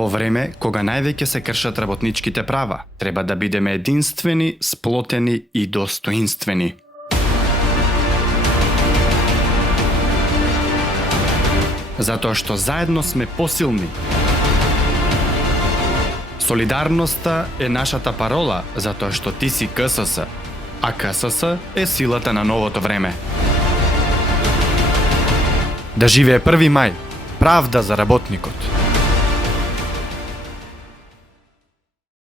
Во време кога највеќе се кршат работничките права, треба да бидеме единствени, сплотени и достоинствени. Затоа што заедно сме посилни. Солидарноста е нашата парола, затоа што ти си КСС, а КСС е силата на новото време. Да живее 1 мај, правда за работникот.